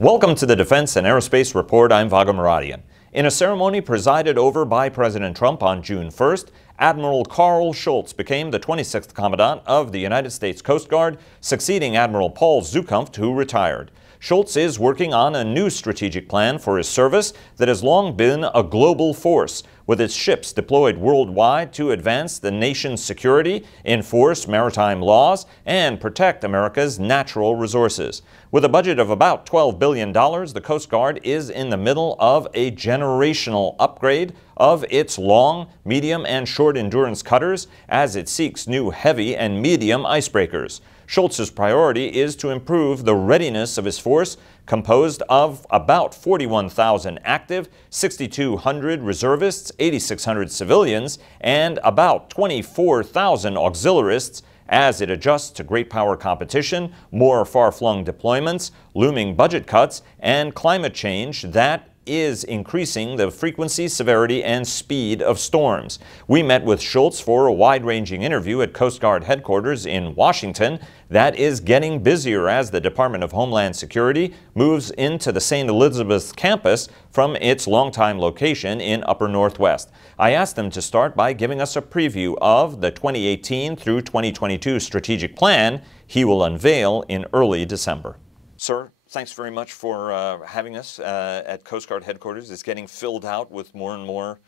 Welcome to the Defense and Aerospace Report. I'm Vago Muradian. In a ceremony presided over by President Trump on June 1st, Admiral Karl Schultz became the 26th Commandant of the United States Coast Guard, succeeding Admiral Paul Zukunft, who retired. Schultz is working on a new strategic plan for his service that has long been a global force, with its ships deployed worldwide to advance the nation's security, enforce maritime laws, and protect America's natural resources. With a budget of about $12 billion, the Coast Guard is in the middle of a generational upgrade of its long, medium, and short endurance cutters as it seeks new heavy and medium icebreakers. Schultz's priority is to improve the readiness of his force, composed of about 41,000 active, 6,200 reservists, 8,600 civilians, and about 24,000 auxiliarists, as it adjusts to great power competition, more far-flung deployments, looming budget cuts, and climate change that is increasing the frequency, severity, and speed of storms. We met with Schultz for a wide-ranging interview at Coast Guard headquarters in Washington that is getting busier as the Department of Homeland Security moves into the St. Elizabeth's campus from its longtime location in Upper Northwest. I asked them to start by giving us a preview of the 2018 through 2022 strategic plan he will unveil in early December. Sir, thanks very much for having us at Coast Guard headquarters. It's getting filled out with more and more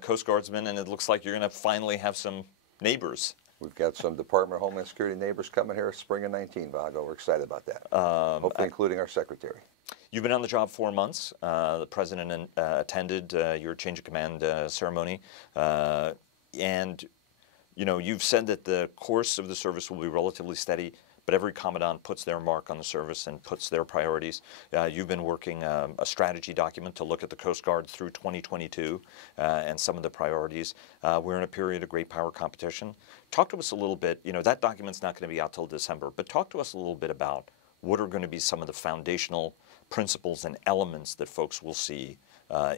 Coast Guardsmen, and it looks like you're going to finally have some neighbors. We've got some Department of Homeland Security neighbors coming here spring of 19, Vago. We're excited about that, hopefully including our secretary. You've been on the job 4 months. The President attended your change of command ceremony, and you've said that the course of the service will be relatively steady, but every commandant puts their mark on the service and puts their priorities. You've been working a strategy document to look at the Coast Guard through 2022 and some of the priorities. We're in a period of great power competition. Talk to us a little bit, that document's not going to be out till December, but talk to us a little bit about what are going to be some of the foundational principles and elements that folks will see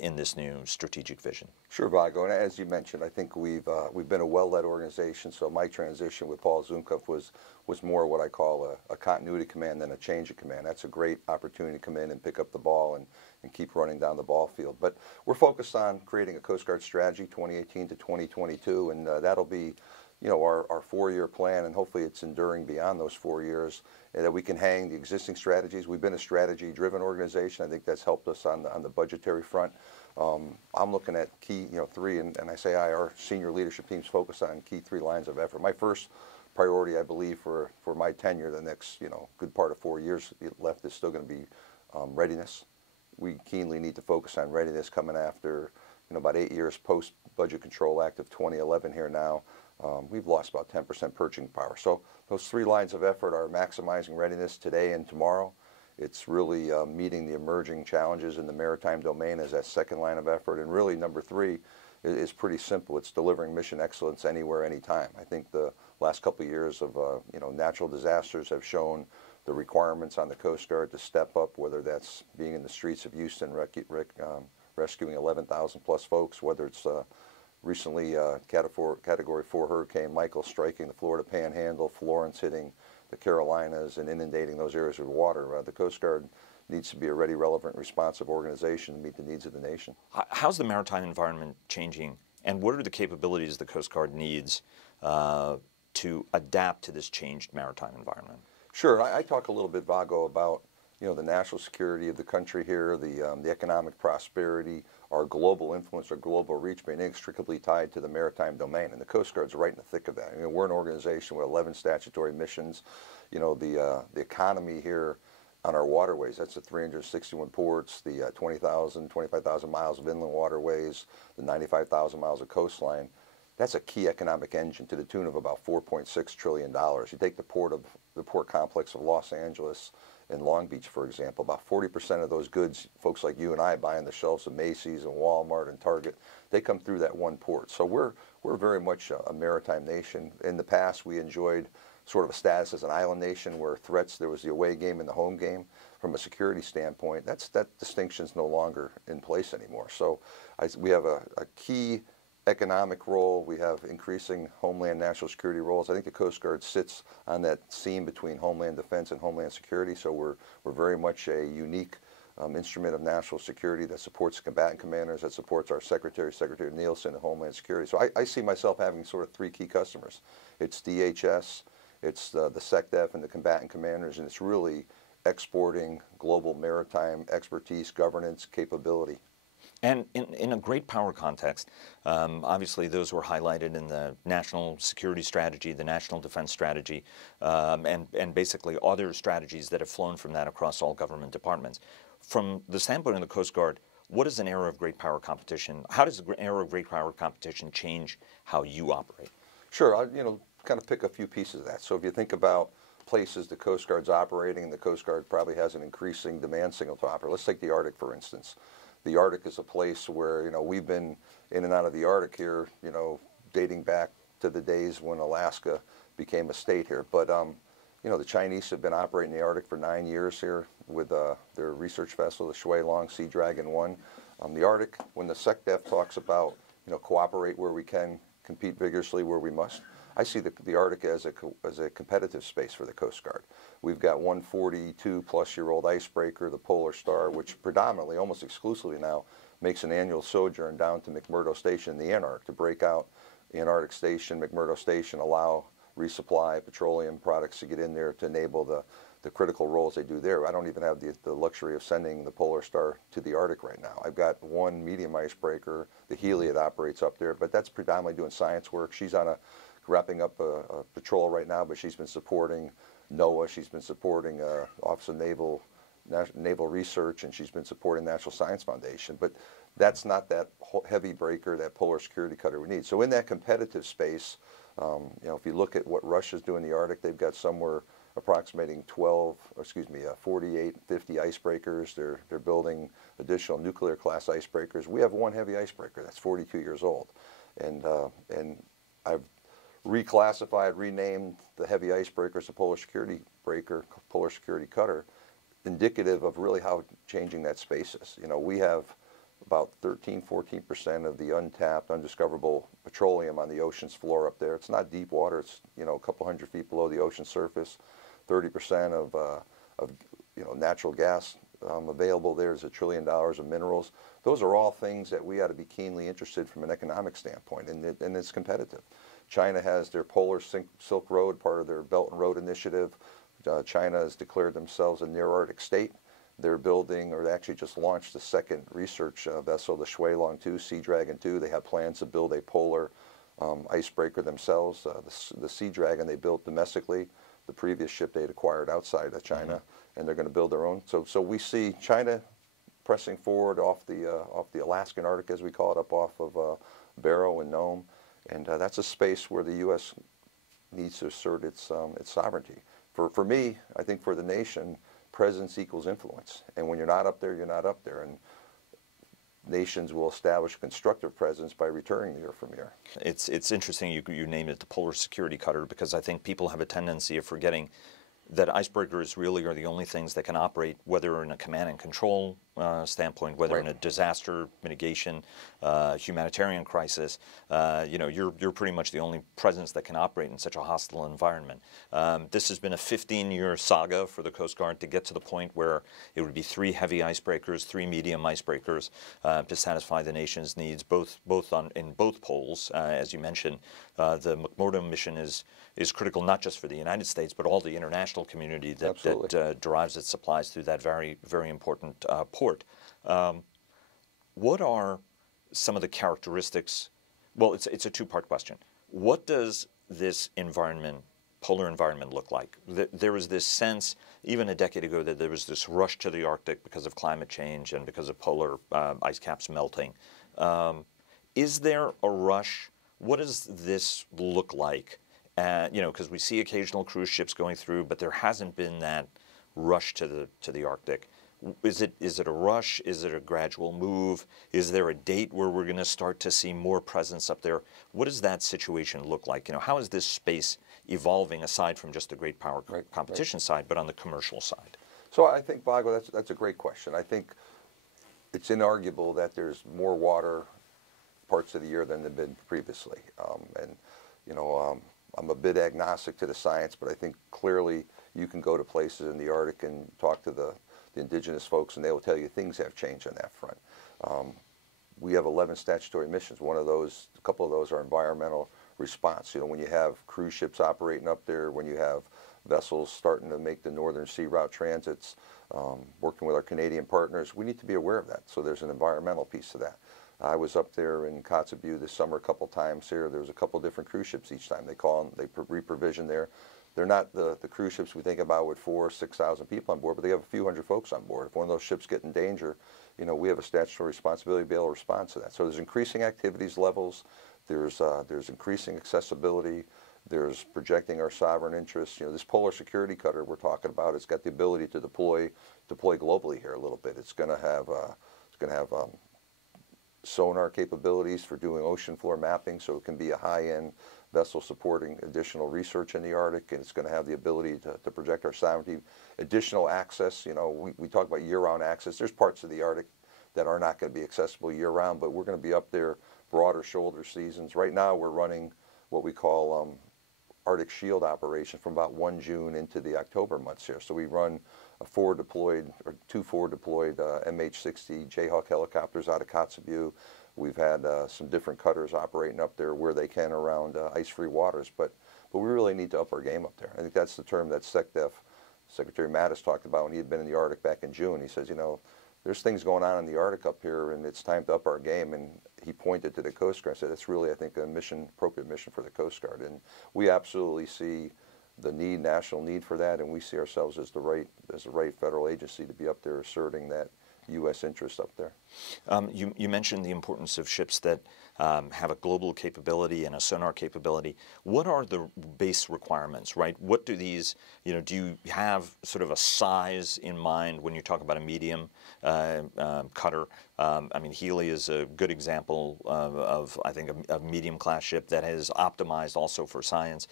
in this new strategic vision. Sure, Vago. And as you mentioned, I think we've been a well-led organization. So my transition with Paul Zukunft was more what I call a continuity command than a change of command. That's a great opportunity to come in and pick up the ball and keep running down the ball field. But we're focused on creating a Coast Guard strategy 2018 to 2022, and that'll be our 4-year plan, and hopefully it's enduring beyond those 4 years, and that we can hang the existing strategies. We've been a strategy-driven organization. I think that's helped us on the budgetary front. I'm looking at key, 3, and I say our senior leadership team's focused on key 3 lines of effort. My first priority, I believe, for my tenure, the next, good part of 4 years left, is still going to be readiness. We keenly need to focus on readiness coming after, about 8 years post-Budget Control Act of 2011 here now. We've lost about 10% purchasing power. So those 3 lines of effort are maximizing readiness today and tomorrow. It's really meeting the emerging challenges in the maritime domain as that second line of effort. And really, number 3 is pretty simple. It's delivering mission excellence anywhere, anytime. I think the last couple of years of natural disasters have shown the requirements on the Coast Guard to step up, whether that's being in the streets of Houston, rescuing 11,000 plus folks, whether it's recently Category 4 Hurricane Michael striking the Florida Panhandle, Florence hitting the Carolinas and inundating those areas with water. The Coast Guard needs to be a ready, relevant, responsive organization to meet the needs of the nation. How's the maritime environment changing, and what are the capabilities the Coast Guard needs to adapt to this changed maritime environment? Sure. I talk a little bit, Vago, about the national security of the country here, the economic prosperity, our global influence, our global reach being inextricably tied to the maritime domain, and the Coast Guard's right in the thick of that. We're an organization with 11 statutory missions. The economy here on our waterways, that's the 361 ports, the 25,000 miles of inland waterways, the 95,000 miles of coastline. That's a key economic engine to the tune of about $4.6 trillion. You take the port complex of Los Angeles and Long Beach, for example, about 40% of those goods, folks like you and I buy on the shelves of Macy's and Walmart and Target, they come through that one port. So we're very much a maritime nation. In the past, we enjoyed sort of a status as an island nation where there was the away game and the home game. From a security standpoint, that distinction's no longer in place anymore. So we have a key economic role. We have increasing homeland national security roles. I think the Coast Guard sits on that seam between homeland defense and homeland security. So we're very much a unique instrument of national security that supports combatant commanders, that supports our Secretary Nielsen of Homeland Security. So I see myself having sort of three key customers. It's DHS, it's the SecDef and the combatant commanders, and it's really exporting global maritime expertise, governance, capability. And in a great power context, obviously those were highlighted in the National Security Strategy, the National Defense Strategy, and basically other strategies that have flown from that across all government departments. From the standpoint of the Coast Guard, what is an era of great power competition? How does an era of great power competition change how you operate? Sure, I'll kind of pick a few pieces of that. So if you think about places the Coast Guard's operating, and the Coast Guard probably has an increasing demand signal to operate. Let's take the Arctic, for instance. The Arctic is a place where, we've been in and out of the Arctic here, dating back to the days when Alaska became a state here. But, the Chinese have been operating the Arctic for 9 years here with their research vessel, the Shuilong Sea Dragon 1. The Arctic, when the SecDef talks about, cooperate where we can, compete vigorously where we must, I see the Arctic as a competitive space for the Coast Guard. We've got one 42-plus-year-old icebreaker, the Polar Star, which predominantly, almost exclusively now, makes an annual sojourn down to McMurdo Station in the Antarctic to break out the Antarctic Station, McMurdo Station, allow resupply petroleum products to get in there to enable the critical roles they do there. I don't even have the luxury of sending the Polar Star to the Arctic right now. I've got one medium icebreaker, the Healy, that operates up there, but that's predominantly doing science work. She's wrapping up a patrol right now, but she's been supporting NOAA, she's been supporting Office of Naval Research, and she's been supporting National Science Foundation. But that's not that heavy breaker, that polar security cutter we need. So in that competitive space, if you look at what Russia's doing in the Arctic, they've got somewhere approximating 48, 50 icebreakers. They're building additional nuclear class icebreakers. We have one heavy icebreaker that's 42 years old, and I've reclassified, renamed the heavy icebreakers to polar security breaker, polar security cutter, indicative of really how changing that space is. We have about 13-14% of the untapped, undiscoverable petroleum on the ocean's floor up there. It's not deep water. It's a couple hundred feet below the ocean surface. 30% of natural gas available. There's $1 trillion of minerals. Those are all things that we ought to be keenly interested from an economic standpoint, and it's competitive. China has their Polar Silk Road, part of their Belt and Road Initiative. China has declared themselves a near Arctic state. They're building, or they actually just launched the second research vessel, the Shuilong 2, Sea Dragon 2. They have plans to build a polar icebreaker themselves. The Sea Dragon they built domestically. The previous ship they had acquired outside of China, and they're going to build their own. So we see China pressing forward off the Alaskan Arctic, as we call it, up off of Barrow and Nome. And that's a space where the U.S. needs to assert its sovereignty. For me, I think for the nation, presence equals influence. And when you're not up there, you're not up there. And nations will establish constructive presence by returning year from year. It's interesting you name it the polar security cutter, because I think people have a tendency of forgetting that icebreakers really are the only things that can operate, whether in a command and control standpoint, whether in a disaster mitigation, humanitarian crisis. You're pretty much the only presence that can operate in such a hostile environment. This has been a 15-year saga for the Coast Guard to get to the point where it would be 3 heavy icebreakers, 3 medium icebreakers to satisfy the nation's needs, in both poles. As you mentioned, the McMurdo mission is critical not just for the United States, but all the international community that derives its supplies through that very, very important port. What are some of the characteristics? Well, it's a two-part question. What does this environment, polar environment, look like? There was this sense, even a decade ago, that there was this rush to the Arctic because of climate change and because of polar ice caps melting. Is there a rush? What does this look like? Because we see occasional cruise ships going through, but there hasn't been that rush to the Arctic. Is it a rush? Is it a gradual move? Is there a date where we're going to start to see more presence up there? What does that situation look like? How is this space evolving, aside from just the great power competition side, but on the commercial side? So I think, Vago, that's a great question. I think it's inarguable that there's more water parts of the year than there have been previously. I'm a bit agnostic to the science, but I think clearly you can go to places in the Arctic and talk to the the indigenous folks, and they will tell you things have changed on that front. We have 11 statutory missions. One of those, a couple of those are environmental response. You know, when you have cruise ships operating up there, when you have vessels starting to make the northern sea route transits, working with our Canadian partners, we need to be aware of that. So there's an environmental piece to that. I was up there in Kotzebue this summer a couple times here. There was a couple different cruise ships each time. They call them, they re-provision there. They're not the cruise ships we think about with 4,000 or 6,000 people on board, but they have a few hundred folks on board. If one of those ships get in danger, you know, we have a statutory responsibility to be able to respond to that. So there's increasing activities levels, there's increasing accessibility, there's projecting our sovereign interests. You know, this polar security cutter we're talking about, it's got the ability to deploy globally here a little bit. It's going to have sonar capabilities for doing ocean floor mapping, so it can be a high-end vessel supporting additional research in the Arctic, and it's going to have the ability to project our sovereignty. Additional access, you know, we talk about year-round access. There's parts of the Arctic that are not going to be accessible year-round, but we're going to be up there broader shoulder seasons. Right now we're running what we call Arctic Shield operation from about 1 June into the October months here. So we run two forward deployed MH-60 Jayhawk helicopters out of Kotzebue. We've had some different cutters operating up there where they can around ice-free waters, but we really need to up our game up there. I think that's the term that SecDef, Secretary Mattis, talked about when he had been in the Arctic back in June. He says, you know, there's things going on in the Arctic up here, and it's time to up our game. And he pointed to the Coast Guard and said, it's really, I think, a mission, appropriate mission for the Coast Guard. And we absolutely see the need, national need for that, and we see ourselves as the right federal agency to be up there asserting that U.S. interest up there. You mentioned the importance of ships that have a global capability and a sonar capability. What are the base requirements, right? What do these, you know, do you have sort of a size in mind when you talk about a medium cutter? I mean, Healy is a good example of I think, a medium-class ship that has optimized also for science.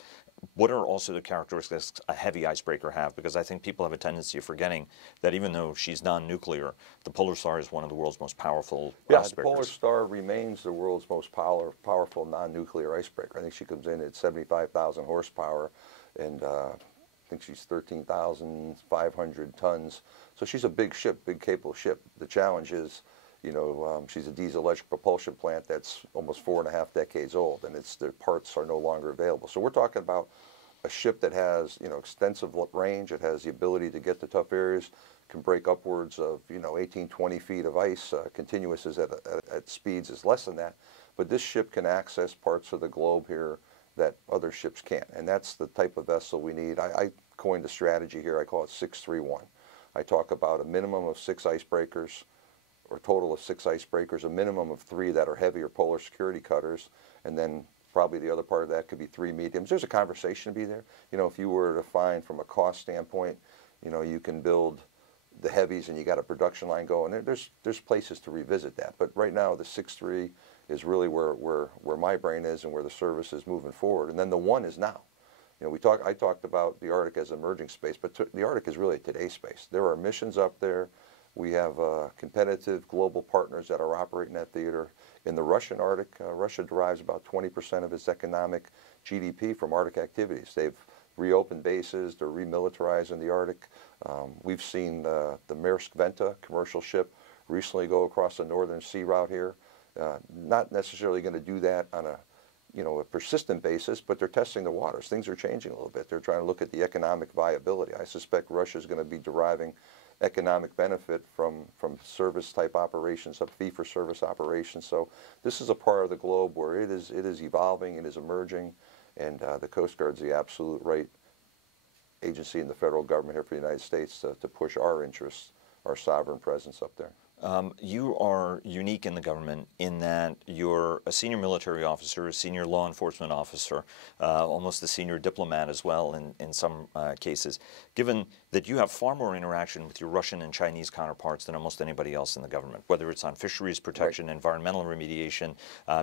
What are also the characteristics a heavy icebreaker have? Because I think people have a tendency of forgetting that even though she's non-nuclear, the Polar Star is one of the world's most powerful icebreakers. The Polar Star remains the world's most powerful non-nuclear icebreaker. I think she comes in at 75,000 horsepower, and I think she's 13,500 tons. So she's a big ship, big capable ship. The challenge is, you know, she's a diesel electric propulsion plant that's almost 4.5 decades old, and their parts are no longer available. So we're talking about a ship that has, you know, extensive range. It has the ability to get to tough areas, can break upwards of, you know, 18, 20 feet of ice. Continuous is at speeds is less than that. But this ship can access parts of the globe here that other ships can't, and that's the type of vessel we need. I coined a strategy here. I call it 6-3-1. I talk about a minimum of 6 icebreakers, or a total of 6 icebreakers, a minimum of 3 that are heavier polar security cutters, and then probably the other part of that could be 3 mediums. There's a conversation to be there. You know, if you were to find from a cost standpoint, you know, you can build the heavies and you got a production line going. There's places to revisit that. But right now, the 6-3 is really where my brain is and where the service is moving forward. And then the 1 is now. You know, I talked about the Arctic as emerging space, but the Arctic is really today's space. There are missions up there. We have competitive global partners that are operating that theater. In the Russian Arctic, Russia derives about 20% of its economic GDP from Arctic activities. They've reopened bases, they're remilitarizing the Arctic. We've seen the Maersk Venta commercial ship recently go across the northern sea route here. Not necessarily going to do that on a persistent basis, but they're testing the waters. Things are changing a little bit. They're trying to look at the economic viability. I suspect Russia is going to be deriving economic benefit from service type operations, fee for service operations. So this is a part of the globe where it is evolving, it is emerging, and the Coast Guard's the absolute right agency in the federal government here for the United States to push our interests, our sovereign presence up there. You are unique in the government in that you're a senior military officer, a senior law enforcement officer, almost a senior diplomat as well in some cases, given that you have far more interaction with your Russian and Chinese counterparts than almost anybody else in the government, whether it's on fisheries protection, right, environmental remediation,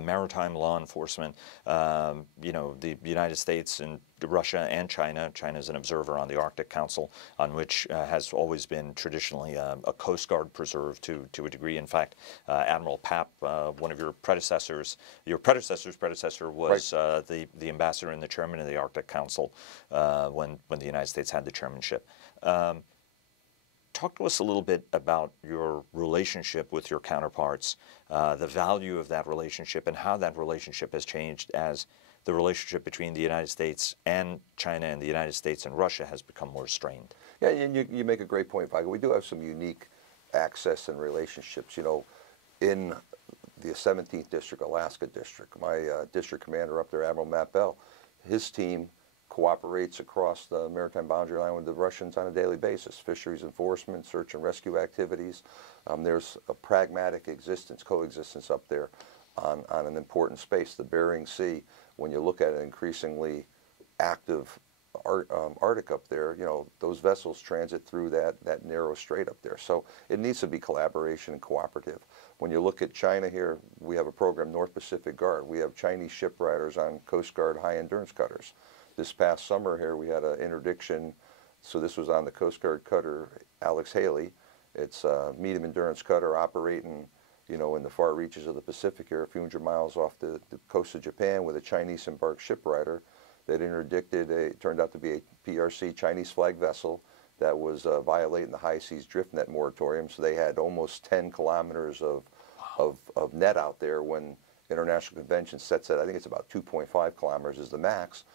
maritime law enforcement. You know, the United States and Russia and China. China is an observer on the Arctic Council, on which has always been traditionally a Coast Guard preserve to a degree. In fact, Admiral Papp, one of your predecessor's predecessor was right, the ambassador and the chairman of the Arctic Council when the United States had the chairmanship. Talk to us a little bit about your relationship with your counterparts, the value of that relationship, and how that relationship has changed as the relationship between the United States and China and the United States and Russia has become more strained. Yeah, and you make a great point, Vago. We do have some unique access and relationships. You know, in the 17th District, Alaska District, my district commander up there, Admiral Matt Bell, his team cooperates across the maritime boundary line with the Russians on a daily basis. Fisheries enforcement, search and rescue activities. There's a pragmatic coexistence up there on an important space, the Bering Sea. When you look at an increasingly active Arctic up there, you know, those vessels transit through that narrow strait up there. So it needs to be collaboration and cooperative. When you look at China here, we have a program, North Pacific Guard. We have Chinese shipriders on Coast Guard high endurance cutters. This past summer here, we had an interdiction. So this was on the Coast Guard cutter Alex Haley. It's a medium endurance cutter operating, you know, in the far reaches of the Pacific here, a few hundred miles off the coast of Japan, with a Chinese embarked shipwrighter that interdicted turned out to be a PRC Chinese flag vessel that was violating the high seas drift net moratorium. So they had almost 10 kilometers of net out there when international convention sets it. I think it's about 2.5 kilometers is the max.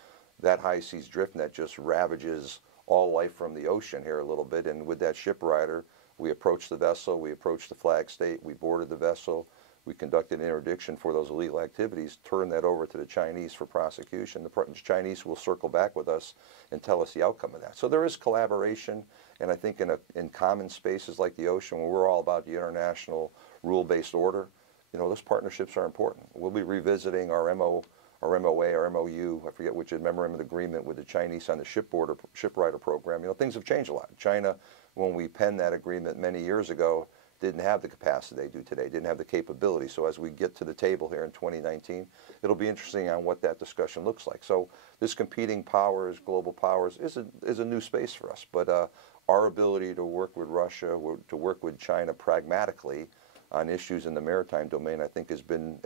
That high seas drift net just ravages all life from the ocean here a little bit. And with that shipwrighter, we approached the vessel, we approached the flag state, we boarded the vessel, we conducted an interdiction for those illegal activities, turned that over to the Chinese for prosecution. The Chinese will circle back with us and tell us the outcome of that. So there is collaboration, and I think in common spaces like the ocean, where we're all about the international rule-based order, you know, those partnerships are important. We'll be revisiting our MOA, our MOU, I forget which, memorandum of agreement with the Chinese on the shipwrighter program. You know, things have changed a lot. China, when we penned that agreement many years ago, didn't have the capacity they do today, didn't have the capability. So as we get to the table here in 2019, it'll be interesting on what that discussion looks like. So this competing powers, global powers, is a new space for us. But our ability to work with Russia, to work with China pragmatically on issues in the maritime domain, I think has been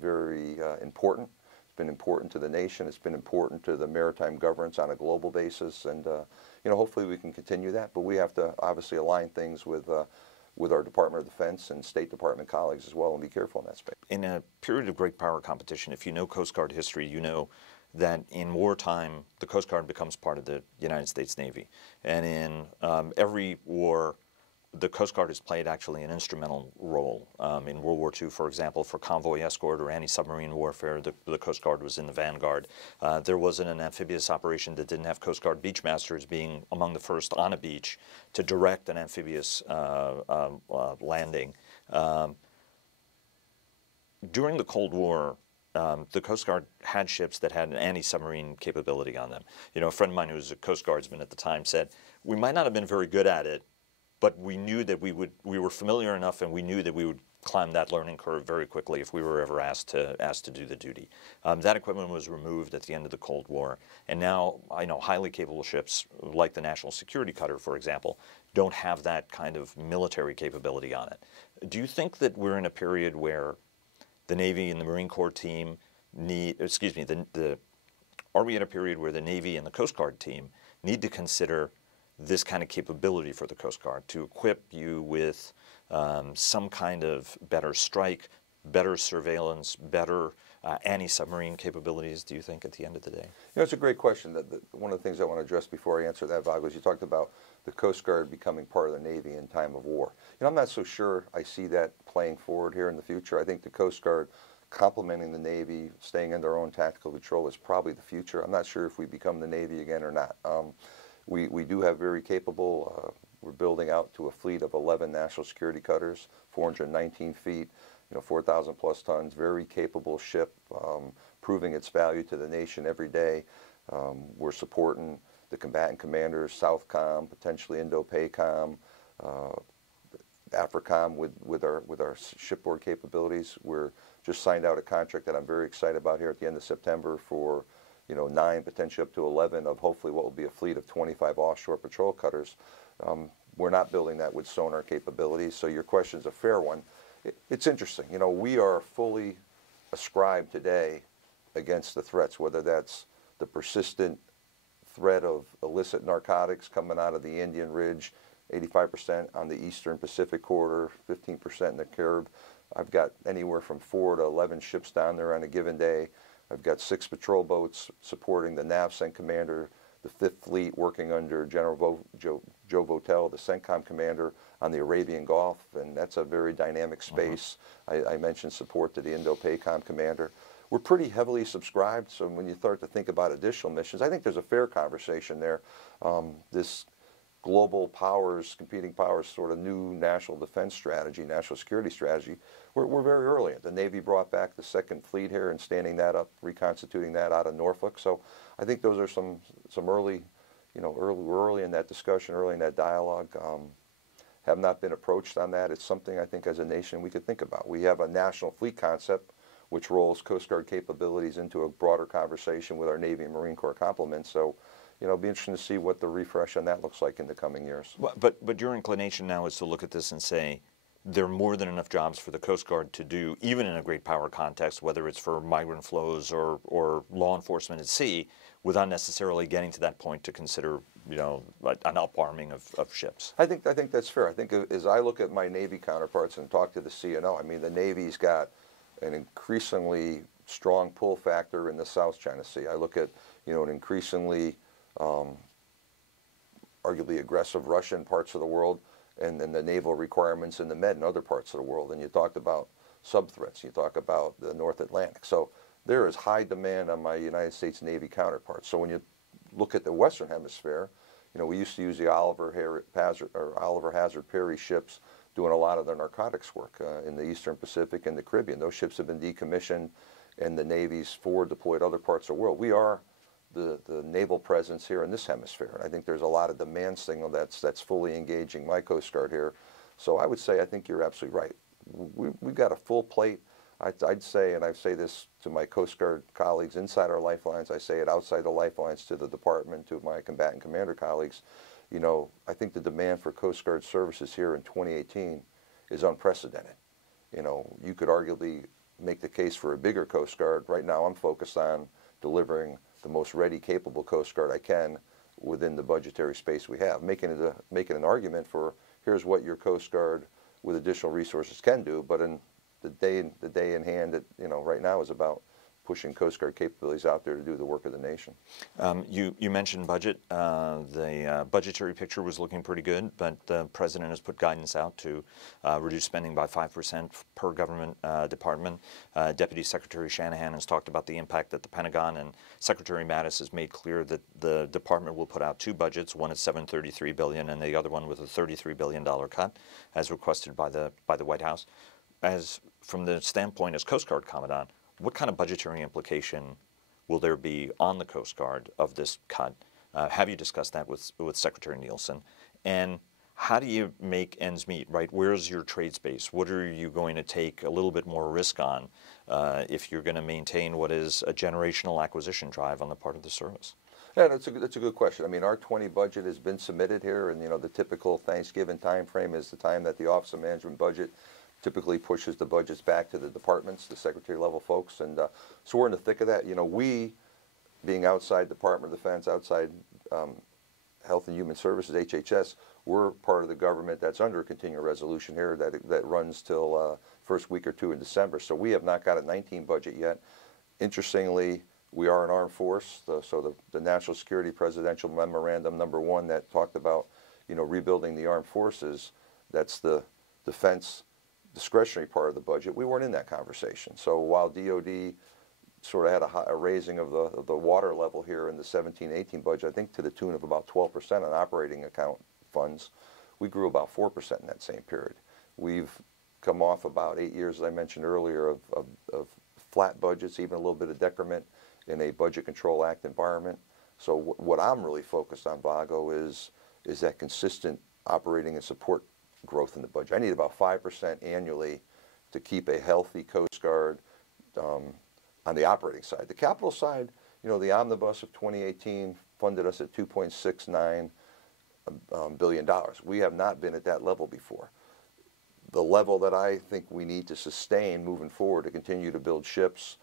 very important. It's been important to the nation. It's been important to the maritime governance on a global basis. And you know, hopefully we can continue that. But we have to obviously align things with our Department of Defense and State Department colleagues as well, and be careful in that space. In a period of great power competition, if you know Coast Guard history, you know that in wartime, the Coast Guard becomes part of the United States Navy. And in every war, the Coast Guard has played actually an instrumental role. In World War II, for example, for convoy escort or anti-submarine warfare, the Coast Guard was in the vanguard. There wasn't an amphibious operation that didn't have Coast Guard beachmasters being among the first on a beach to direct an amphibious landing. During the Cold War, the Coast Guard had ships that had an anti-submarine capability on them. You know, a friend of mine who was a Coast Guardsman at the time said, we might not have been very good at it, but we knew that we were familiar enough, and we knew that we would climb that learning curve very quickly if we were ever asked to do the duty. That equipment was removed at the end of the Cold War, and now I know highly capable ships like the National Security Cutter, for example, don't have that kind of military capability on it. Do you think that we're in a period where the Navy and the Marine Corps team are we at a period where the Navy and the Coast Guard team need to consider this kind of capability for the Coast Guard to equip you with some kind of better strike, better surveillance, better anti-submarine capabilities, do you think, at the end of the day? You know, it's a great question. One of the things I want to address before I answer that, Vago, is you talked about the Coast Guard becoming part of the Navy in time of war. You know, I'm not so sure I see that playing forward here in the future. I think the Coast Guard complementing the Navy, staying in their own tactical control, is probably the future. I'm not sure if we become the Navy again or not. We do have very capable, we're building out to a fleet of 11 national security cutters, 419 feet, you know, 4,000 plus tons, very capable ship, proving its value to the nation every day. We're supporting the combatant commanders, Southcom, potentially Indo-PACOM, AFRICOM with our shipboard capabilities. We're just signed out a contract that I'm very excited about here at the end of September for, you know, 9, potentially up to 11 of hopefully what will be a fleet of 25 offshore patrol cutters. We're not building that with sonar capabilities, so your question's a fair one. It's interesting. You know, we are fully ascribed today against the threats, whether that's the persistent threat of illicit narcotics coming out of the Indian Ridge, 85% on the Eastern Pacific corridor, 15% in the Carib. I've got anywhere from 4 to 11 ships down there on a given day. I've got 6 patrol boats supporting the NAVCENT commander, the 5th Fleet working under General Joe Votel, the CENTCOM commander on the Arabian Gulf, and that's a very dynamic space. I mentioned support to the Indo-PACOM commander. We're pretty heavily subscribed, so when you start to think about additional missions, I think there's a fair conversation there. This global powers, competing powers, sort of new national defense strategy, national security strategy, we're very early. The Navy brought back the 2nd Fleet here and standing that up, reconstituting that out of Norfolk. So I think those are some early, we're early in that discussion, early in that dialogue. Have not been approached on that. It's something I think as a nation we could think about. We have a national fleet concept which rolls Coast Guard capabilities into a broader conversation with our Navy and Marine Corps complements. So, it'll be interesting to see what the refresh on that looks like in the coming years. But your inclination now is to look at this and say there are more than enough jobs for the Coast Guard to do, even in a great power context, whether it's for migrant flows or law enforcement at sea, without necessarily getting to that point to consider, an up-arming of ships. I think that's fair. I think as I look at my Navy counterparts and talk to the CNO, I mean, the Navy's got an increasingly strong pull factor in the South China Sea. I look at, an increasingly arguably aggressive Russia in parts of the world, and then the naval requirements in the Med and other parts of the world. And you talked about sub-threats, you talk about the North Atlantic. So there is high demand on my United States Navy counterparts. So when you look at the Western Hemisphere, we used to use the Oliver Hazard Perry ships doing a lot of the narcotics work in the Eastern Pacific and the Caribbean. Those ships have been decommissioned and the Navy's forward deployed other parts of the world. We are the naval presence here in this hemisphere. I think there's a lot of demand signal that's fully engaging my Coast Guard here. So I would say I think you're absolutely right. We've got a full plate. I'd say, and I say this to my Coast Guard colleagues inside our lifelines, I say it outside the lifelines to the department, to my combatant commander colleagues, I think the demand for Coast Guard services here in 2018 is unprecedented. You could arguably make the case for a bigger Coast Guard. Right now I'm focused on delivering the most ready, capable Coast Guard I can within the budgetary space we have, making an argument for here's what your Coast Guard with additional resources can do, but in the day in hand that right now is about pushing Coast Guard capabilities out there to do the work of the nation. You mentioned budget. The budgetary picture was looking pretty good, but the President has put guidance out to reduce spending by 5% per government department. Deputy Secretary Shanahan has talked about the impact that the Pentagon, and Secretary Mattis has made clear that the department will put out 2 budgets, one at $733 billion and the other one with a $33 billion cut, as requested by the White House. As from the standpoint as Coast Guard Commandant, what kind of budgetary implication will there be on the Coast Guard of this cut? Have you discussed that with Secretary Nielsen? And how do you make ends meet, right? Where's your trade space? What are you going to take a little bit more risk on if you're going to maintain what is a generational acquisition drive on the part of the service? Yeah, that's a good question. I mean, our 20 budget has been submitted here, and the typical Thanksgiving time frame is the time that the Office of Management budget typically pushes the budgets back to the departments, the secretary level folks, and so we're in the thick of that. We, being outside Department of Defense, outside Health and Human Services, HHS, we're part of the government that's under a continuing resolution here that runs till first week or two in December. So we have not got a 19 budget yet. Interestingly, we are an armed force, so the National Security Presidential Memorandum #1 that talked about rebuilding the armed forces, that's the defense discretionary part of the budget. We weren't in that conversation. So while DOD sort of had a raising of the water level here in the 17-18 budget, I think to the tune of about 12% on operating account funds, we grew about 4% in that same period. We've come off about 8 years, as I mentioned earlier, of flat budgets, even a little bit of decrement in a Budget Control Act environment. So what I'm really focused on, Vago, is that consistent operating and support growth in the budget. I need about 5% annually to keep a healthy Coast Guard on the operating side. The capital side, the omnibus of 2018 funded us at $2.69 billion. We have not been at that level before. The level that I think we need to sustain moving forward to continue to build ships,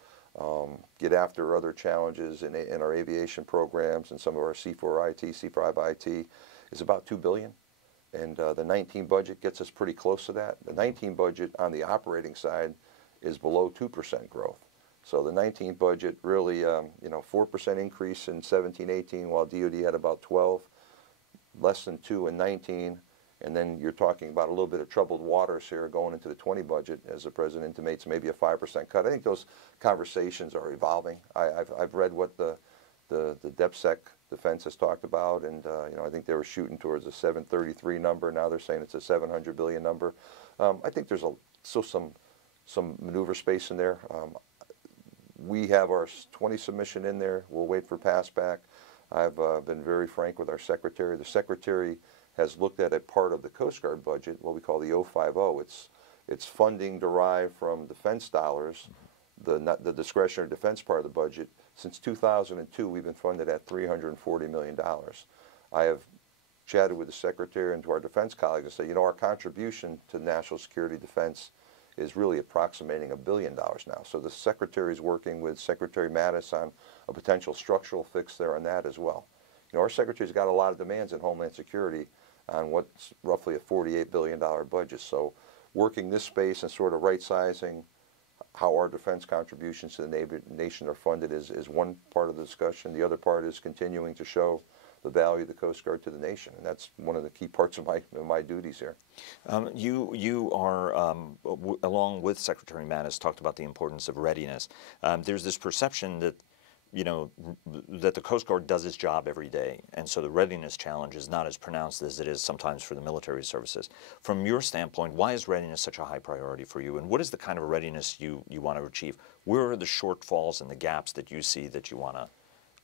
get after other challenges in our aviation programs and some of our C4IT, C5IT is about $2 billion. And the 19 budget gets us pretty close to that. The 19 budget on the operating side is below 2% growth. So the 19 budget really, 4% increase in 17-18, while DoD had about 12, less than 2 in 19. And then you're talking about a little bit of troubled waters here going into the 20 budget, as the president intimates, maybe a 5% cut. I think those conversations are evolving. I've read what the DepSec Defense has talked about, and I think they were shooting towards a 733 number. Now they're saying it's a 700 billion number. I think there's still some maneuver space in there. We have our 20 submission in there. We'll wait for pass back. I've been very frank with our secretary. The secretary has looked at a part of the Coast Guard budget, what we call the 050. It's funding derived from defense dollars, the discretionary defense part of the budget. Since 2002, we've been funded at $340 million. I have chatted with the secretary and to our defense colleagues and said, our contribution to national security defense is really approximating $1 billion now. So the secretary is working with Secretary Mattis on a potential structural fix there on that as well. Our secretary's got a lot of demands in Homeland Security on what's roughly a $48 billion budget. So working this space and sort of right-sizing how our defense contributions to the nation are funded is one part of the discussion. The other part is continuing to show the value of the Coast Guard to the nation, and that's one of the key parts of my duties here. You are, along with Secretary Mattis, talked about the importance of readiness. There's this perception that that the Coast Guard does its job every day, and so the readiness challenge is not as pronounced as it is sometimes for the military services. From your standpoint, why is readiness such a high priority for you, and what is the kind of readiness you want to achieve? Where are the shortfalls and the gaps that you see that you want to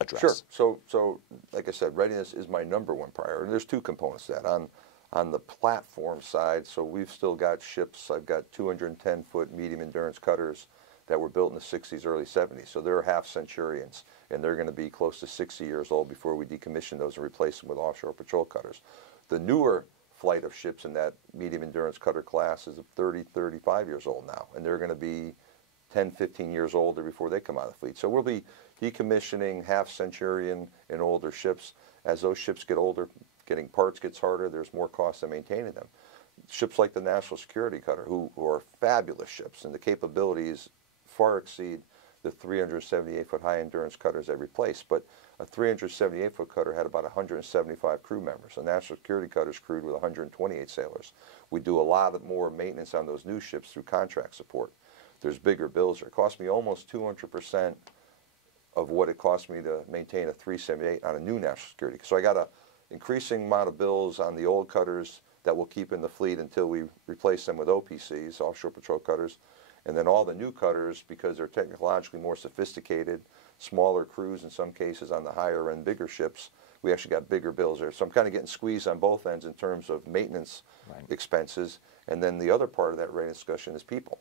address? Sure. So like I said, readiness is my #1 priority. There's two components to that. On the platform side, so we've still got ships. I've got 210-foot medium endurance cutters that were built in the 60s, early 70s. So they're half centurions, and they're going to be close to 60 years old before we decommission those and replace them with offshore patrol cutters. The newer flight of ships in that medium endurance cutter class is 30, 35 years old now, and they're going to be 10, 15 years older before they come out of the fleet. So we'll be decommissioning half centurion and older ships. As those ships get older, getting parts gets harder, there's more cost in maintaining them. Ships like the National Security Cutter, who are fabulous ships, and the capabilities far exceed the 378-foot high-endurance cutters they replaced. But a 378-foot cutter had about 175 crew members. A National Security Cutter is crewed with 128 sailors. We do a lot more maintenance on those new ships through contract support. There's bigger bills there. It cost me almost 200% of what it cost me to maintain a 378 on a new national security. So I got an increasing amount of bills on the old cutters that we'll keep in the fleet until we replace them with OPCs, offshore patrol cutters. And then all the new cutters, because they're technologically more sophisticated, smaller crews in some cases on the higher end, bigger ships, we actually got bigger bills there. So I'm kind of getting squeezed on both ends in terms of maintenance expenses. And then the other part of that readiness discussion is people.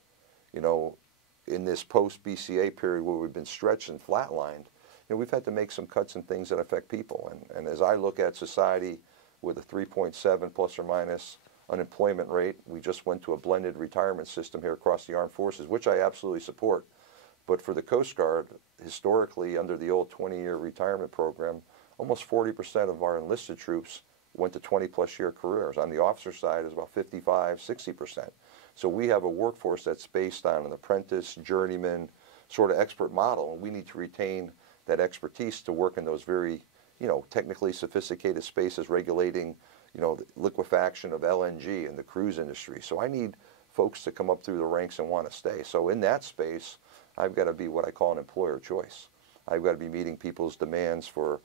In this post-BCA period where we've been stretched and flatlined, we've had to make some cuts in things that affect people. And as I look at society with a 3.7 plus or minus unemployment rate, we just went to a blended retirement system here across the armed forces, which I absolutely support. But for the Coast Guard, historically, under the old 20-year retirement program, almost 40% of our enlisted troops went to 20-plus-year careers. On the officer side, it's about 55, 60%. So we have a workforce that's based on an apprentice, journeyman, sort of expert model, and we need to retain that expertise to work in those very, technically sophisticated spaces regulating, the liquefaction of LNG in the cruise industry. So I need folks to come up through the ranks and want to stay. So in that space, I've got to be what I call an employer of choice. I've got to be meeting people's demands for,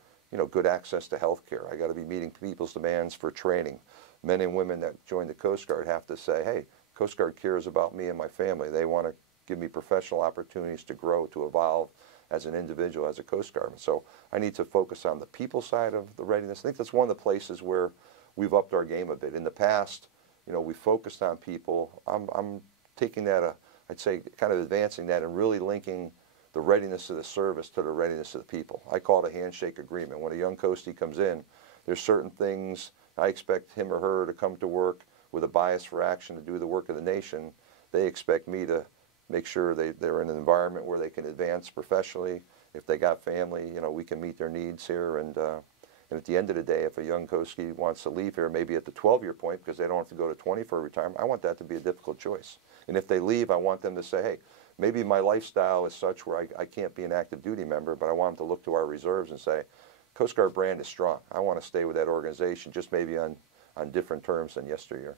good access to health care. I've got to be meeting people's demands for training. Men and women that join the Coast Guard have to say, hey, Coast Guard cares about me and my family. They want to give me professional opportunities to grow, to evolve as an individual, as a Coast Guardman. So I need to focus on the people side of the readiness. I think that's one of the places where we've upped our game a bit. In the past, we focused on people. I'm taking that, I'd say, kind of advancing that and really linking the readiness of the service to the readiness of the people. I call it a handshake agreement. When a young Coastie comes in, there's certain things I expect him or her to come to work with a bias for action to do the work of the nation. They expect me to make sure they're in an environment where they can advance professionally. If they got family, we can meet their needs here. And And at the end of the day, if a young Coast Guard wants to leave here, maybe at the 12-year point, because they don't have to go to 20 for retirement, I want that to be a difficult choice. And if they leave, I want them to say, hey, maybe my lifestyle is such where I can't be an active duty member, but I want them to look to our reserves and say, Coast Guard brand is strong. I want to stay with that organization, just maybe on different terms than yesteryear.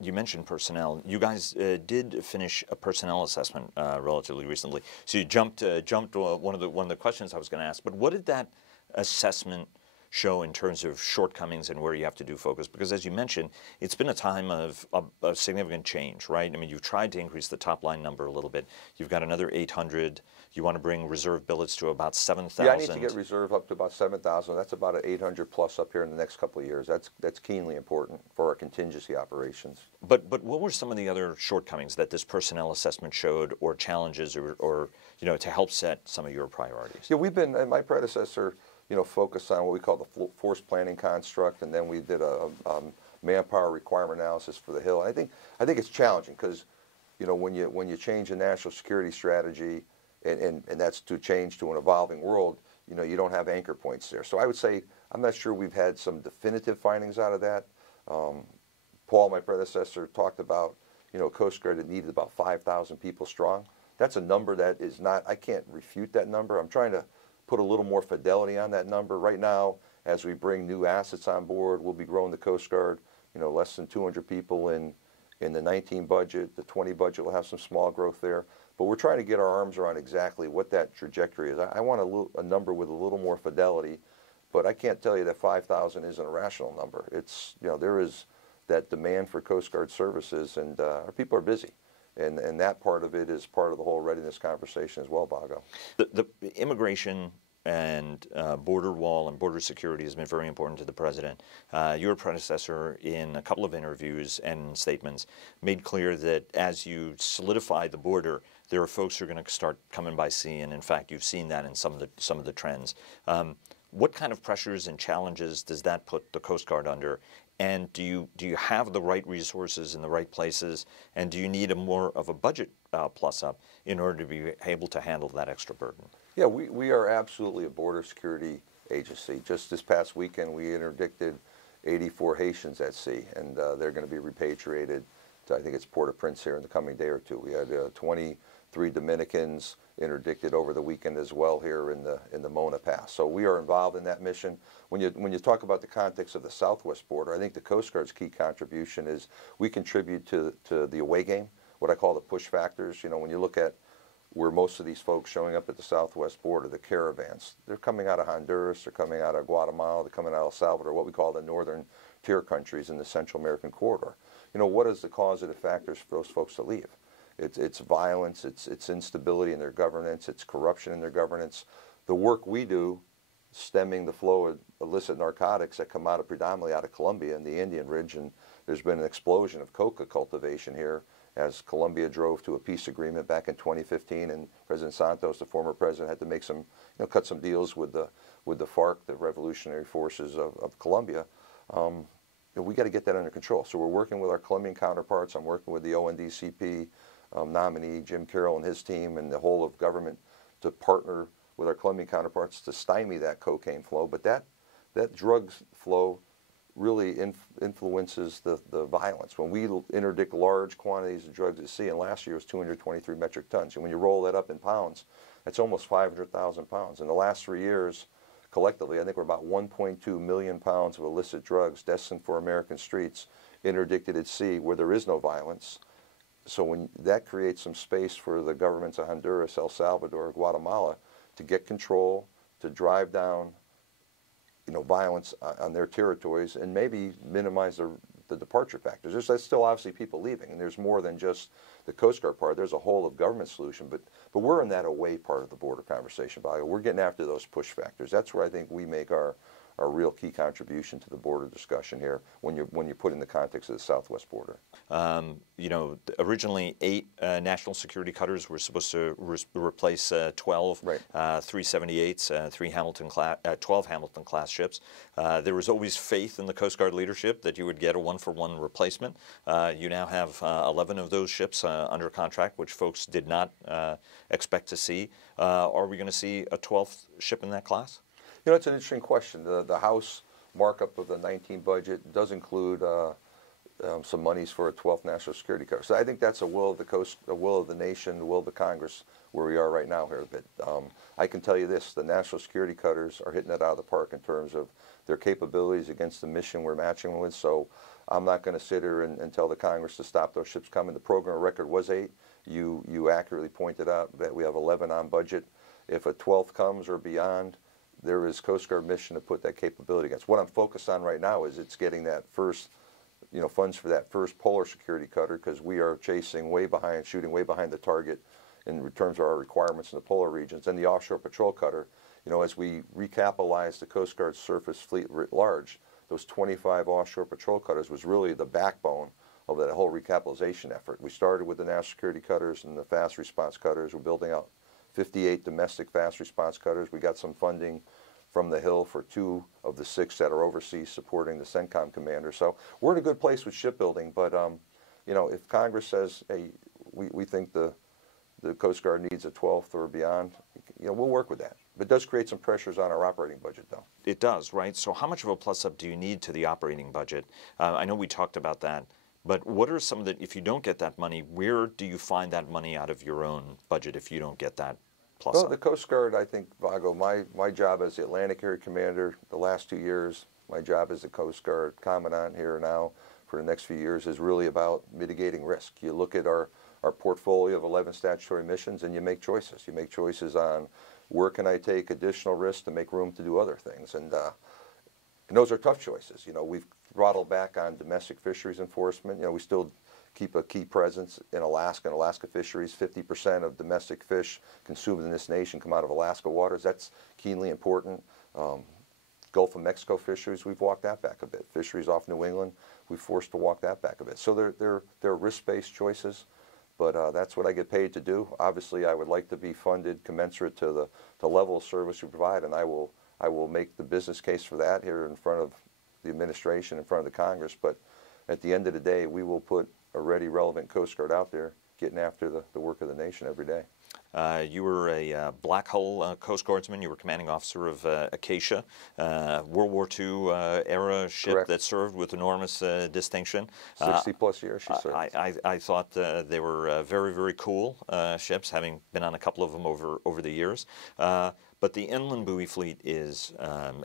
You mentioned personnel. You guys did finish a personnel assessment relatively recently. So you jumped one of the questions I was going to ask. But what did that assessment show in terms of shortcomings and where you have to do focus? Because as you mentioned, it's been a time of significant change, right? I mean, you've tried to increase the top line number a little bit. You've got another 800. You want to bring reserve billets to about 7,000. Yeah, I need to get reserve up to about 7,000. That's about an 800 plus up here in the next couple of years. That's keenly important for our contingency operations. But what were some of the other shortcomings that this personnel assessment showed, or challenges, or you know, to help set some of your priorities? Yeah, we've been, and my predecessor, you know, focused on what we call the force planning construct, and then we did a manpower requirement analysis for the Hill. And I think it's challenging because, you know, when you change a national security strategy, and that's to change to an evolving world, you know, you don't have anchor points there. So I would say I'm not sure we've had some definitive findings out of that. Paul, my predecessor, talked about, you know, Coast Guard that needed about 5,000 people strong. That's a number that is not, I can't refute that number. I'm trying to put a little more fidelity on that number. Right now, as we bring new assets on board, we'll be growing the Coast Guard, you know, less than 200 people in the 19 budget. The 20 budget will have some small growth there. But we're trying to get our arms around exactly what that trajectory is. I want a number with a little more fidelity, but I can't tell you that 5,000 isn't a rational number. It's, you know, there is that demand for Coast Guard services, and our people are busy. And that part of it is part of the whole readiness conversation as well, Vago. The immigration and border wall and border security has been very important to the president. Your predecessor, in a couple of interviews and statements, made clear that as you solidify the border, there are folks who are going to start coming by sea, and in fact, you've seen that in some of the trends. What kind of pressures and challenges does that put the Coast Guard under? And do you have the right resources in the right places? And do you need more of a budget plus up in order to be able to handle that extra burden? Yeah, we are absolutely a border security agency. Just this past weekend, we interdicted 84 Haitians at sea, and they're going to be repatriated to, I think it's Port-au-Prince here in the coming day or two. We had 23 Dominicans interdicted over the weekend as well here in the Mona Pass. So we are involved in that mission. When you talk about the context of the southwest border, I think the Coast Guard's key contribution is we contribute to the away game, what I call the push factors. You know, when you look at where most of these folks showing up at the southwest border, the caravans, they're coming out of Honduras, they're coming out of Guatemala, they're coming out of El Salvador, what we call the northern tier countries in the Central American corridor. You know, what is the causative factors for those folks to leave? It's violence, it's instability in their governance, it's corruption in their governance. The work we do, stemming the flow of illicit narcotics that come predominantly out of Colombia and the Indian Ridge, and there's been an explosion of coca cultivation here as Colombia drove to a peace agreement back in 2015, and President Santos, the former president, had to make some, cut some deals with the FARC, the revolutionary forces of Colombia. We got to get that under control. So we're working with our Colombian counterparts. I'm working with the ONDCP nominee, Jim Carroll, and his team, and the whole of government to partner with our Colombian counterparts to stymie that cocaine flow. But that drugs flow really influences the violence. When we interdict large quantities of drugs at sea, and last year was 223 metric tons, and when you roll that up in pounds, that's almost 500,000 pounds. In the last 3 years, collectively, I think we're about 1.2 million pounds of illicit drugs destined for American streets interdicted at sea where there is no violence. So when that creates some space for the governments of Honduras, El Salvador, Guatemala to get control, to drive down violence on their territories, and maybe minimize the departure factors. There's still obviously people leaving, and there's more than just the Coast Guard part. There's a whole of government solution, but we're in that away part of the border conversation, Vago. We're getting after those push factors. That's where I think we make our real key contribution to the border discussion here when you put in the context of the southwest border. Originally 8 national security cutters were supposed to replace 12, right. 378s, 12 Hamilton class ships. There was always faith in the Coast Guard leadership that you would get a one-for-one replacement. You now have 11 of those ships under contract, which folks did not expect to see. Are we going to see a 12th ship in that class? It's an interesting question. The House markup of the 19 budget does include some monies for a 12th national security cutter. So I think that's a will of the coast, a will of the nation, the will of the Congress, where we are right now here a bit. I can tell you this, the national security cutters are hitting it out of the park in terms of their capabilities against the mission we're matching them with. So I'm not going to sit here and tell the Congress to stop those ships coming. The program record was 8. You accurately pointed out that we have 11 on budget. If a 12th comes or beyond, there is Coast Guard mission to put that capability against. What I'm focused on right now is it's getting that first, funds for that first polar security cutter, because we are chasing way behind, shooting way behind the target in terms of our requirements in the polar regions. And the offshore patrol cutter, as we recapitalize the Coast Guard surface fleet writ large, those 25 offshore patrol cutters was really the backbone of that whole recapitalization effort. We started with the national security cutters and the fast response cutters. We're building out 58 domestic fast response cutters. We got some funding from the Hill for 2 of the 6 that are overseas supporting the CENTCOM commander. So we're in a good place with shipbuilding, but if Congress says, hey, we think the Coast Guard needs a 12th or beyond, we'll work with that. But it does create some pressures on our operating budget, though. It does, right? So how much of a plus-up do you need to the operating budget? I know we talked about that, but what are some of the, if you don't get that money, where do you find that money out of your own budget if you don't get that plus-up? Well, the Coast Guard, I think, Vago, my job as the Atlantic Area Commander the last 2 years, my job as the Coast Guard Commandant here now for the next few years is really about mitigating risk. You look at our portfolio of 11 statutory missions and you make choices. You make choices on where can I take additional risks to make room to do other things. And those are tough choices. We've throttled back on domestic fisheries enforcement. We still keep a key presence in Alaska and Alaska fisheries. 50% of domestic fish consumed in this nation come out of Alaska waters. That's keenly important. Gulf of Mexico fisheries, we've walked that back a bit. Fisheries off New England, we've forced to walk that back a bit. So they're risk-based choices, but that's what I get paid to do. Obviously, I would like to be funded commensurate to the level of service we provide, and I will make the business case for that here in front of the administration, in front of the Congress. But at the end of the day, we will put a ready, relevant Coast Guard out there getting after the work of the nation every day. You were a Black Hull Coast Guardsman. You were commanding officer of Acacia, World War II era ship. Correct. That served with enormous distinction. 60-plus years she served. I thought they were very, very cool ships, having been on a couple of them over the years. But the inland buoy fleet is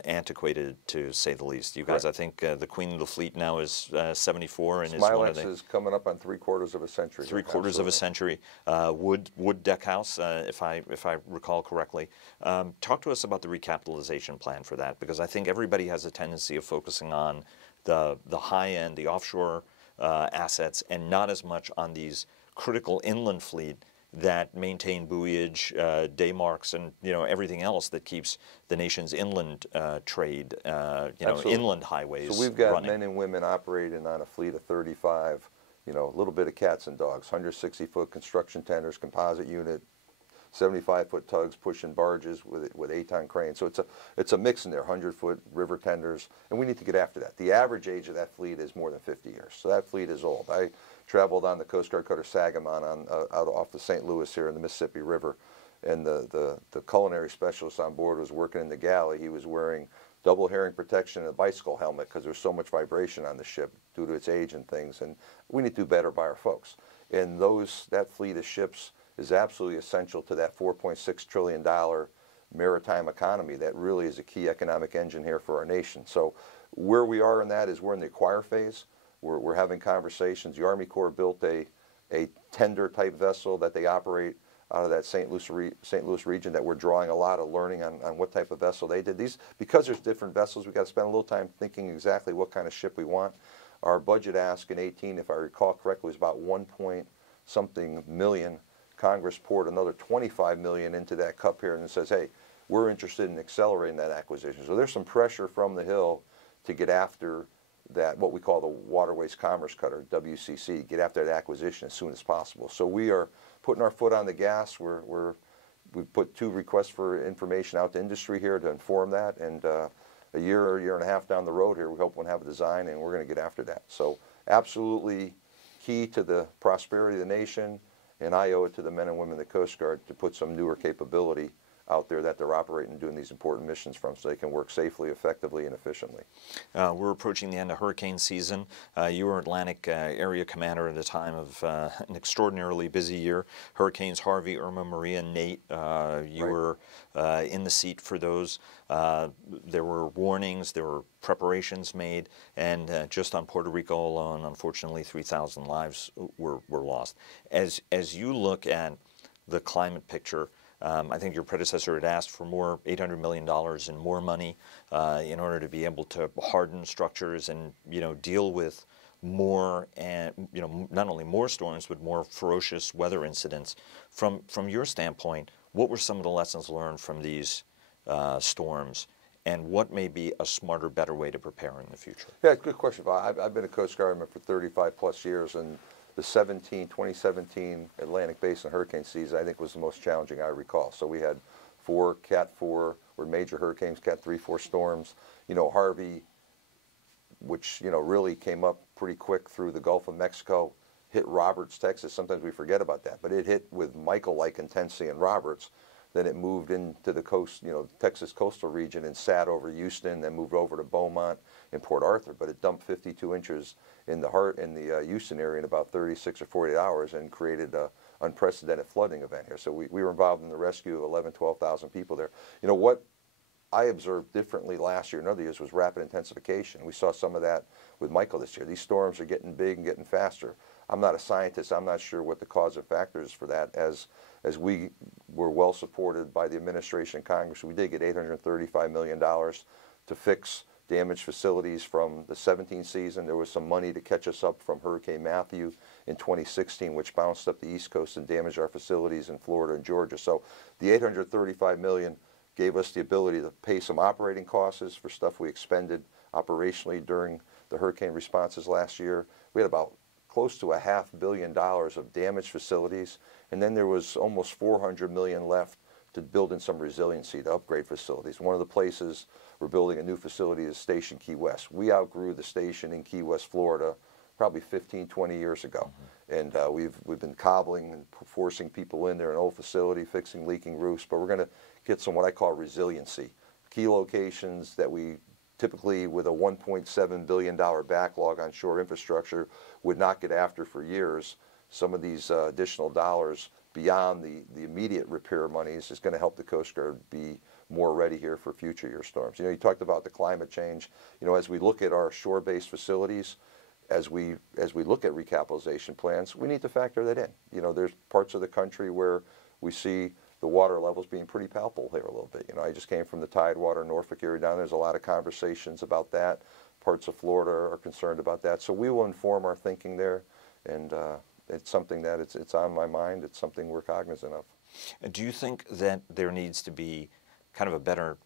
antiquated, to say the least. You guys, correct. I think the queen of the fleet now is 74, and Smilex is coming up on 3/4 of a century. 3/4 of a century. Wood deck house, if I recall correctly. Talk to us about the recapitalization plan for that, because I think everybody has a tendency of focusing on the high end, the offshore assets, and not as much on these critical inland fleet that maintain buoyage, day marks, and everything else that keeps the nation's inland trade, inland highways. So we've got running. Men and women operating on a fleet of 35. A little bit of cats and dogs. 160-foot construction tenders, composite unit, 75-foot tugs pushing barges with 8-ton cranes. So it's a mix in there. 100-foot river tenders, and we need to get after that. The average age of that fleet is more than 50 years. So that fleet is old. I traveled on the Coast Guard cutter Sagamon out off the St. Louis here in the Mississippi River, and the culinary specialist on board was working in the galley. He was wearing double hearing protection and a bicycle helmet because there's so much vibration on the ship due to its age and things, and we need to do better by our folks. And that fleet of ships is absolutely essential to that $4.6 trillion maritime economy that really is a key economic engine here for our nation. So where we are in that is we're in the acquire phase. We're having conversations. The Army Corps built a tender-type vessel that they operate out of that St. Louis region that we're drawing a lot of learning on what type of vessel they did. Because there's different vessels, we've got to spend a little time thinking exactly what kind of ship we want. Our budget ask in 18, if I recall correctly, was about 1-point-something million. Congress poured another $25 million into that cup here and says, hey, we're interested in accelerating that acquisition. So there's some pressure from the Hill to get after that, what we call the Waterways Commerce Cutter, WCC, get after that acquisition as soon as possible. So we are putting our foot on the gas. We've put 2 requests for information out to industry here to inform that, and a year or year and a half down the road here, we hope we'll have a design, and we're going to get after that. So absolutely key to the prosperity of the nation, and I owe it to the men and women of the Coast Guard to put some newer capability out there that they're operating and doing these important missions from, so they can work safely, effectively, and efficiently. We're approaching the end of hurricane season. You were Atlantic Area Commander at a time of an extraordinarily busy year. Hurricanes Harvey, Irma, Maria, Nate, you were in the seat for those. There were warnings, there were preparations made, and just on Puerto Rico alone, unfortunately, 3,000 lives were lost. As you look at the climate picture, I think your predecessor had asked for more, $800 million in more money in order to be able to harden structures and, deal with more and, not only more storms, but more ferocious weather incidents. From your standpoint, what were some of the lessons learned from these storms, and what may be a smarter, better way to prepare in the future? Yeah, good question, Bob. I've been a Coast Guardman for 35 plus years, and the 2017 Atlantic Basin hurricane season, I think, was the most challenging I recall. So we had 4 Cat 4 were major hurricanes, Cat 3, 4 storms. Harvey, which, really came up pretty quick through the Gulf of Mexico, hit Roberts, Texas. Sometimes we forget about that, but it hit with Michael-like intensity in Roberts. Then it moved into the coast, Texas coastal region, and sat over Houston, then moved over to Beaumont and Port Arthur. But it dumped 52 inches in the Houston area in about 36 or 48 hours and created an unprecedented flooding event here. So we were involved in the rescue of 11, 12,000 people there. What I observed differently last year and other years was rapid intensification. We saw some of that with Michael this year. These storms are getting big and getting faster. I'm not a scientist. I'm not sure what the cause of factors for that. As we were well supported by the administration and Congress, we did get $835 million to fix damaged facilities from the 17 season. There was some money to catch us up from Hurricane Matthew in 2016, which bounced up the East Coast and damaged our facilities in Florida and Georgia. So the $835 million gave us the ability to pay some operating costs for stuff we expended operationally during the hurricane responses last year. We had about close to $500 million of damaged facilities, and then there was almost $400 million left to build in some resiliency, to upgrade facilities. One of the places we're building a new facility is Station Key West. We outgrew the station in Key West, Florida, probably 15, 20 years ago. And we've been cobbling and forcing people in there, an old facility, fixing leaking roofs, but we're going to get some what I call resiliency. Key locations that we typically, with a $1.7 billion backlog on shore infrastructure, would not get after for years. Some of these additional dollars beyond the immediate repair monies is going to help the Coast Guard be more ready here for future year storms. You talked about the climate change. As we look at our shore-based facilities, as we look at recapitalization plans, we need to factor that in. There's parts of the country where we see the water levels being pretty palpable here a little bit. I just came from the Tidewater, Norfolk area down. There's a lot of conversations about that. Parts of Florida are concerned about that. So we will inform our thinking there, and it's something that it's on my mind. It's something we're cognizant of. Do you think that there needs to be kind of a better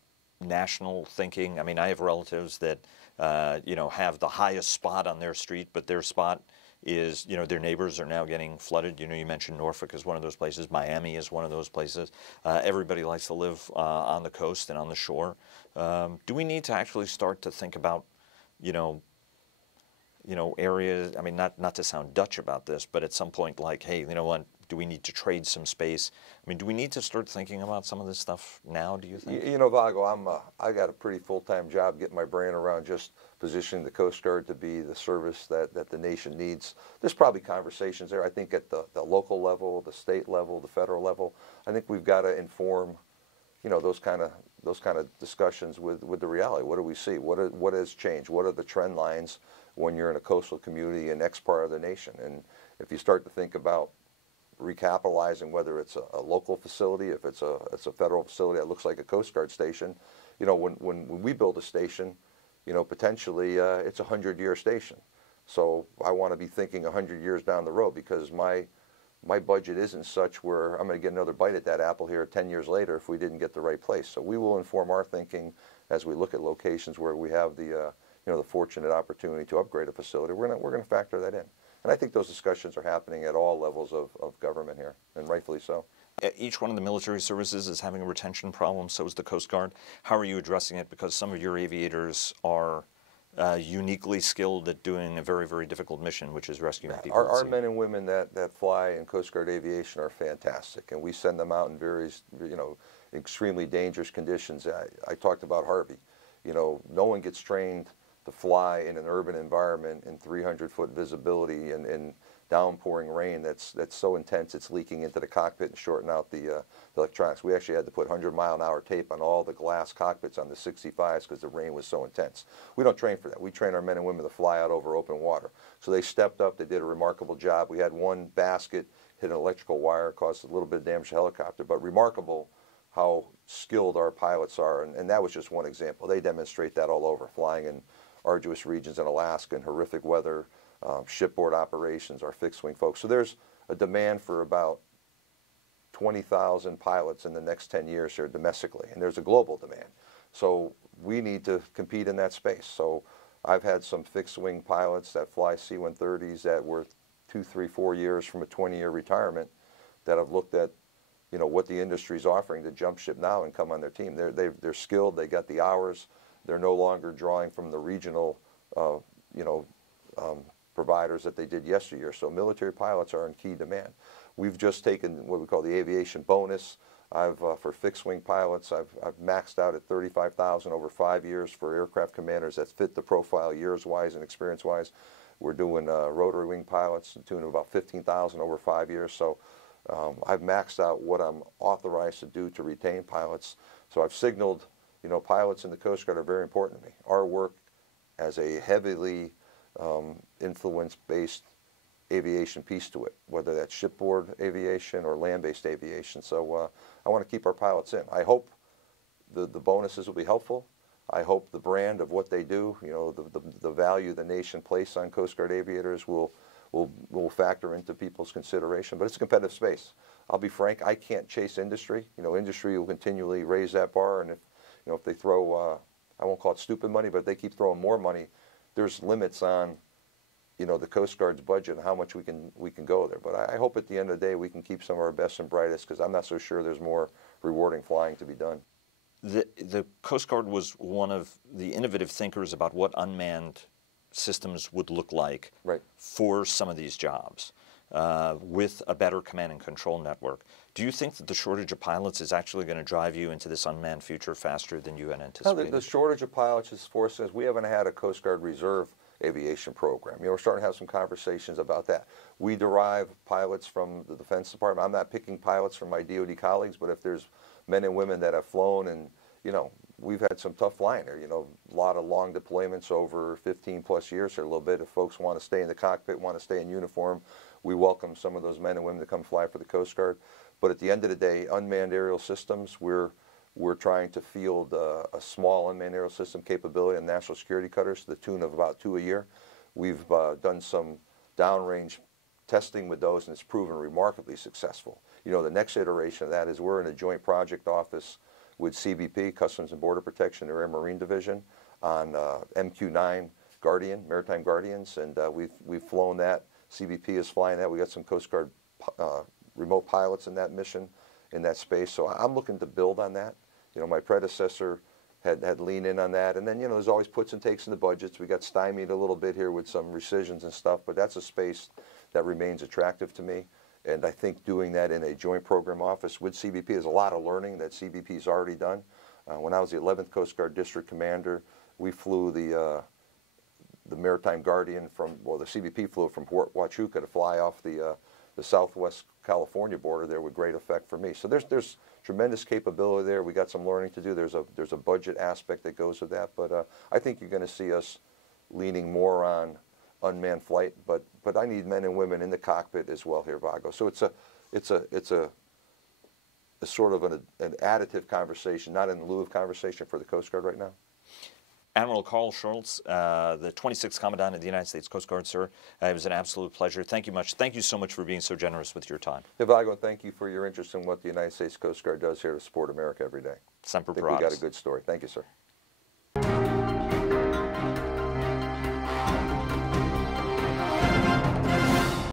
national thinking? I mean, I have relatives that, have the highest spot on their street, but their spot is, their neighbors are now getting flooded. You mentioned Norfolk is one of those places. Miami is one of those places. Everybody likes to live on the coast and on the shore. Do we need to actually start to think about, areas, I mean, not to sound Dutch about this, but at some point, like, hey, you know what, do we need to trade some space? I mean, do we need to start thinking about some of this stuff now, do you think? Vago, I got a pretty full-time job getting my brain around just positioning the Coast Guard to be the service that the nation needs. There's probably conversations there. I think at the local level, the state level, the federal level, I think we've got to inform, those kind of discussions with the reality. What do we see? What has changed? What are the trend lines when you're in a coastal community in X part of the nation? And if you start to think about recapitalizing, whether it's a local facility, if it's a federal facility that looks like a Coast Guard station, when we build a station, potentially it's a 100-year station. So I want to be thinking 100 years down the road, because my budget isn't such where I'm going to get another bite at that apple here 10 years later if we didn't get the right place. So we will inform our thinking as we look at locations where we have the fortunate opportunity to upgrade a facility. We're going to factor that in. And I think those discussions are happening at all levels of government here, and rightfully so. Each one of the military services is having a retention problem, so is the Coast Guard. How are you addressing it? Because some of your aviators are uniquely skilled at doing a very, very difficult mission, which is rescuing people. Our men and women that fly in Coast Guard aviation are fantastic, and we send them out in various, extremely dangerous conditions. I talked about Harvey. You know, no one gets trained to fly in an urban environment in 300-foot visibility and downpouring rain that's so intense it's leaking into the cockpit and shorting out the electronics. We actually had to put 100-mile-an-hour tape on all the glass cockpits on the 65s because the rain was so intense. We don't train for that. We train our men and women to fly out over open water. So they stepped up. They did a remarkable job. We had one basket hit an electrical wire, caused a little bit of damage to the helicopter, but remarkable how skilled our pilots are, and that was just one example. They demonstrate that all over, flying in arduous regions in Alaska in horrific weather, shipboard operations, our fixed-wing folks. So there's a demand for about 20,000 pilots in the next 10 years here domestically, and there's a global demand. So we need to compete in that space. So I've had some fixed-wing pilots that fly C-130s that were 2, 3, 4 years from a 20-year retirement that have looked at, you know, what the industry's offering to jump ship now and come on their team. They're skilled. They got the hours. They're no longer drawing from the regional, providers that they did yesteryear. So military pilots are in key demand. We've just taken what we call the aviation bonus. For fixed-wing pilots, I've maxed out at 35,000 over 5 years for aircraft commanders that fit the profile years-wise and experience-wise. We're doing rotary wing pilots to the tune of about 15,000 over 5 years. So I've maxed out what I'm authorized to do to retain pilots. So I've signaled, you know, pilots in the Coast Guard are very important to me. Our work as a heavily influence-based aviation piece to it, whether that's shipboard aviation or land-based aviation. So I want to keep our pilots in. I hope the bonuses will be helpful. I hope the brand of what they do, you know, the value the nation places on Coast Guard aviators will factor into people's consideration. But it's a competitive space. I'll be frank, I can't chase industry. You know, industry will continually raise that bar, and if they throw, I won't call it stupid money, but if they keep throwing more money, there's limits on, you know, the Coast Guard's budget and how much we can go there. But I hope at the end of the day we can keep some of our best and brightest, because I'm not so sure there's more rewarding flying to be done. The Coast Guard was one of the innovative thinkers about what unmanned systems would look like for some of these jobs with a better command and control network. Do you think that the shortage of pilots is actually going to drive you into this unmanned future faster than you had anticipated? No, the shortage of pilots is forcing us. We haven't had a Coast Guard Reserve aviation program. You know, we're starting to have some conversations about that. We derive pilots from the Defense Department. I'm not picking pilots from my DoD colleagues, but if there's men and women that have flown, and, you know, we've had some tough flying there, you know, a lot of long deployments over 15 plus years here, a little bit. If folks want to stay in the cockpit, want to stay in uniform, we welcome some of those men and women to come fly for the Coast Guard. But at the end of the day, unmanned aerial systems, we're trying to field a small unmanned aerial system capability in national security cutters to the tune of about 2 a year. We've done some downrange testing with those, and it's proven remarkably successful. You know, the next iteration of that is we're in a joint project office with CBP, Customs and Border Protection, their Air Marine Division, on MQ-9 Guardian, Maritime Guardians, and we've flown that. CBP is flying that. We got some Coast Guard remote pilots in that mission, in that space. So I'm looking to build on that. You know, my predecessor had leaned in on that, and then, you know, there's always puts and takes in the budgets. We got stymied a little bit here with some rescissions and stuff, but that's a space that remains attractive to me. And I think doing that in a joint program office with CBP, there's a lot of learning that CBP's already done. When I was the 11th Coast Guard District Commander, we flew the Maritime Guardian from, well, the CBP flew it from Port Huachuca to fly off the Southwest California border there with great effect for me. So there's tremendous capability there. We got some learning to do. There's a budget aspect that goes with that, but I think you're going to see us leaning more on unmanned flight. But I need men and women in the cockpit as well here, Vago. So it's a sort of an additive conversation, not in lieu of conversation for the Coast Guard right now. Admiral Karl Schultz, the 26th Commandant of the United States Coast Guard, sir. It was an absolute pleasure. Thank you much. Thank you so much for being so generous with your time. Hey, Vago, thank you for your interest in what the United States Coast Guard does here to support America every day. Semper I think Paratus. we got a good story. Thank you, sir.